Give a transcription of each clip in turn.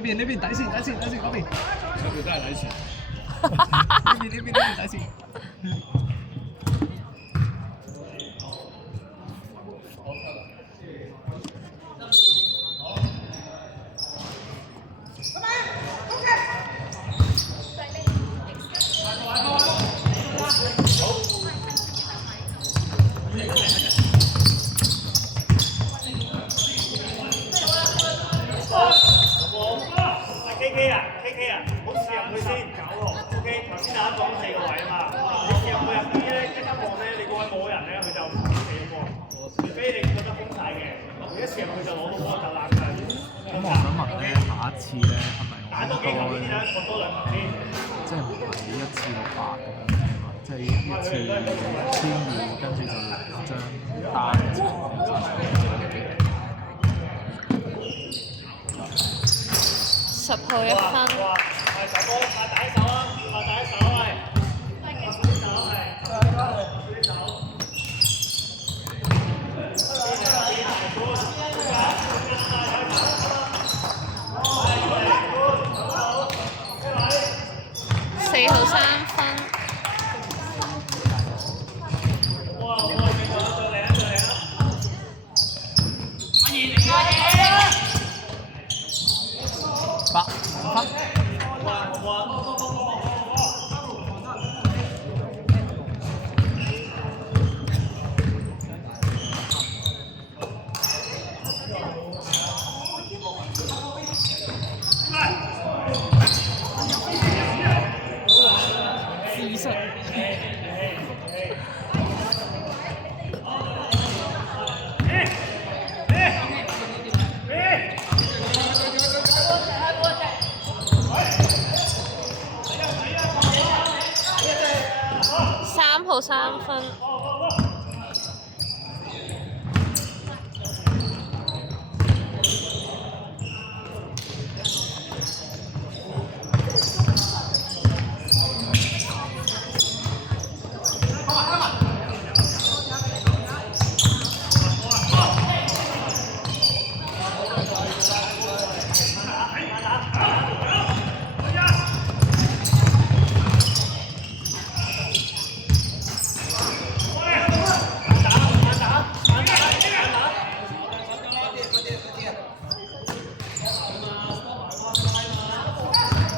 呢邊底線嗰邊都係底線。呢邊底線。KK 啊，好試入去先。OK， 頭先大家講4個位啊嘛，你試入去入邊咧，即刻望咧，你嗰位冇人咧，佢就唔死喎。除非你覺得封晒嘅，你一試入去就攞到波就攬㗎。咁我想問咧，下一次咧係咪我打多幾球呢啲啦，過多2球先。即係唔係一次過8咁樣嘅嘛？即係一次1200，跟住就將單程10號1分。哇！係手波，快打一手啊！快打一手係。4號3分。哇！好啊，繼續啊，再嚟啊，再嚟啊！8、2分。技術。3號3分。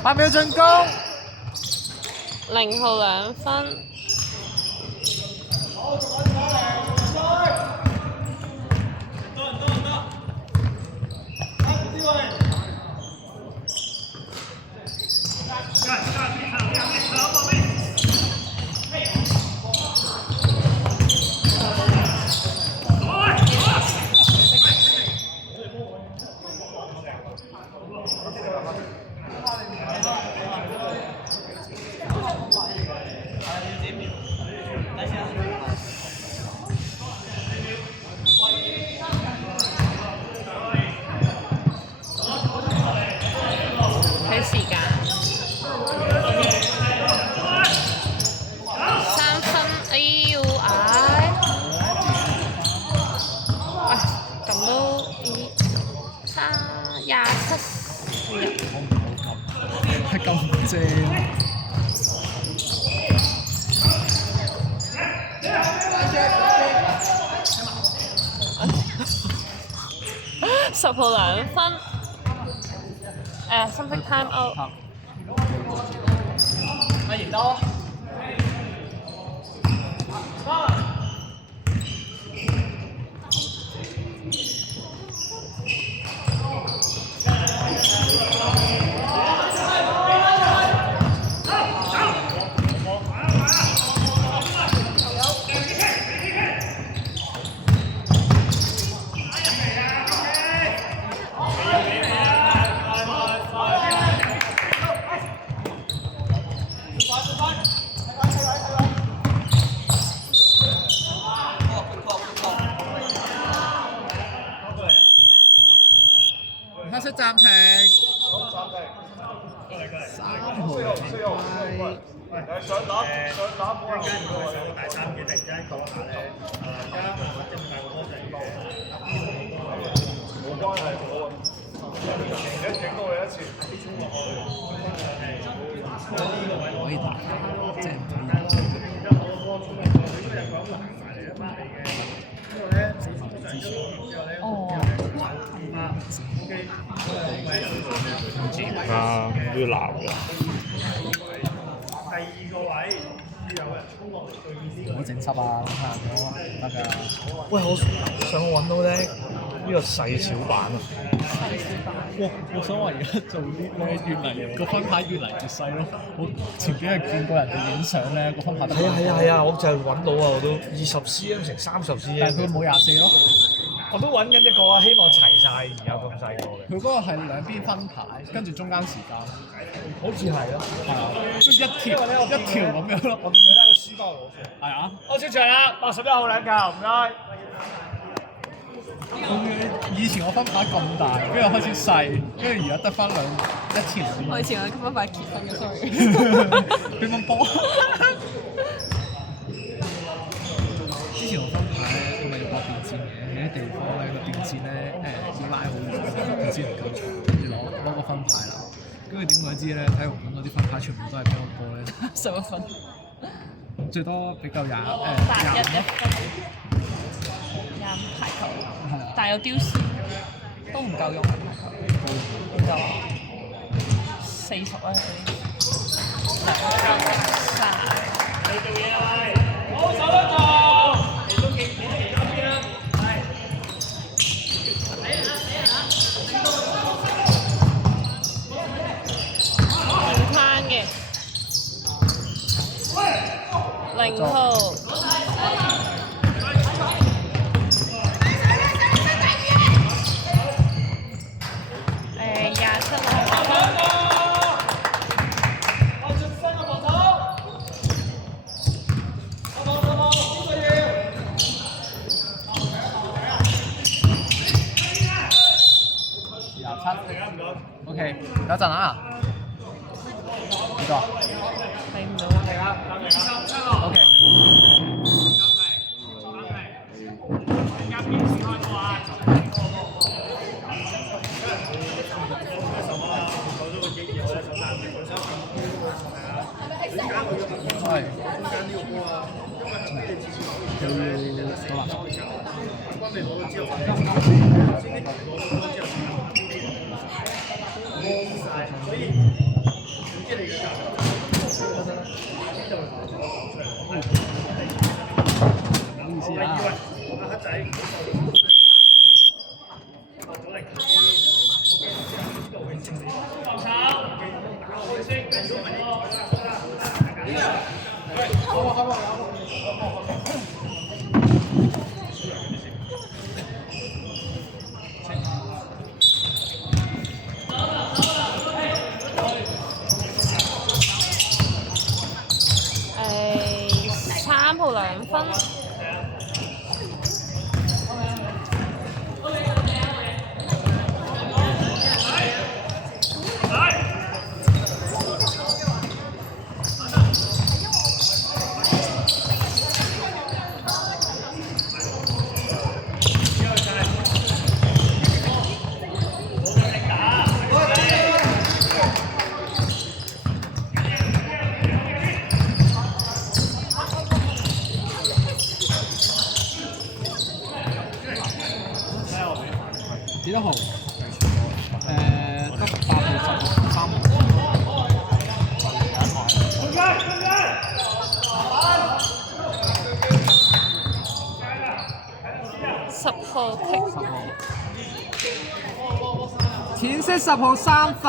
8秒進攻。0號2分。睇時間。3分，哎呦唉！喂，咁都27。係咁正。10號2分。something time out。阿賢多。黑色暫停。3號想打冇人上到第3嘅，突然之間講下咧，而家我即係大個波仔嘅，冇關係，我一整多佢一次。啊，都要鬧嘅。第二個位要有人衝落嚟對面呢個。我整濕啊，諗下我得㗎。喂，我上網揾到咧呢個細小版啊！哇！我想話而家做 lift 咧，越嚟個分牌越嚟越細咯。我前幾日見過人哋影相咧，個分牌得係啊！我就係揾到啊！我都20cm 乘30cm，但係佢冇24咯。我都揾緊一個啊，希望齊晒而有咁細個嘅。佢嗰個係兩邊分牌，跟住中間時間，好似係咯，係啊，即係一條咁樣咯。我見佢喺個書包攞出嚟。係啊，我出場啦，81號兩球，唔該。以前我分牌咁大，跟住開始細，跟住而家得翻一條。我以前我分牌結婚嘅，sorry。乒乓波。之前我分牌咧，因為有個電線嘅，有啲地方咧個電線咧要拉好遠，電線唔夠長，跟住攞個分牌啦。跟住點鬼知咧？體育館嗰啲分牌全部都係乒乓波咧11分。最多比較廿81排球，係啊，但係有丟時，都唔夠用排球，就40啦你做嘢啦，好手得做，你都記住其中邊啦，係。平攤嘅0號。OK，有陣啊。幾多？睇唔到。OK。係。3號2分。幾多號？得8號、10號、3號。10號踢。淺色10號3犯。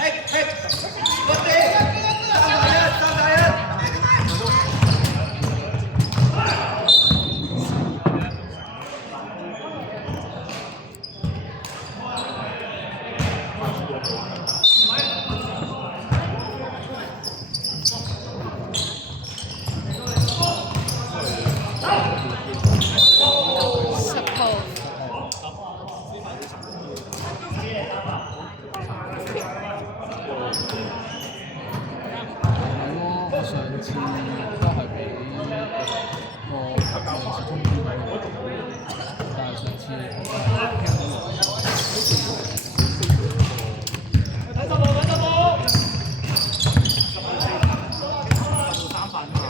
Hey, hey, 次都係俾個上次通知到我，但係上次我係聽到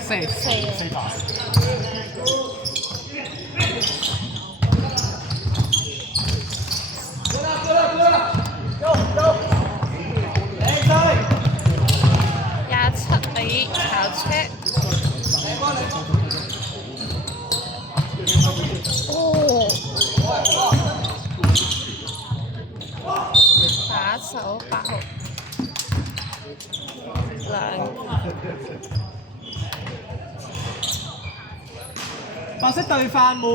四4塊。27比考車。哦，打手8號，2。白色對飯滿。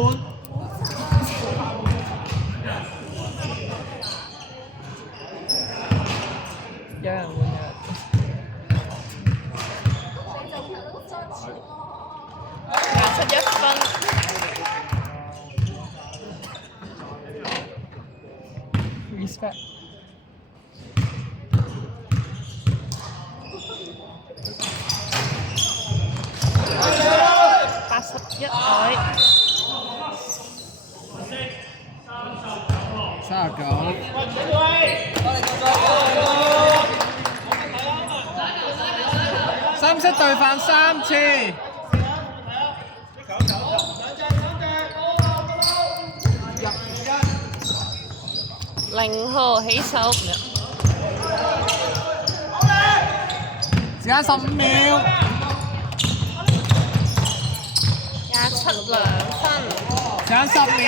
有人換咗。21分。Respect。81海。39。三色對飯3次。0號起手。時間15秒。27 2分。時間10秒。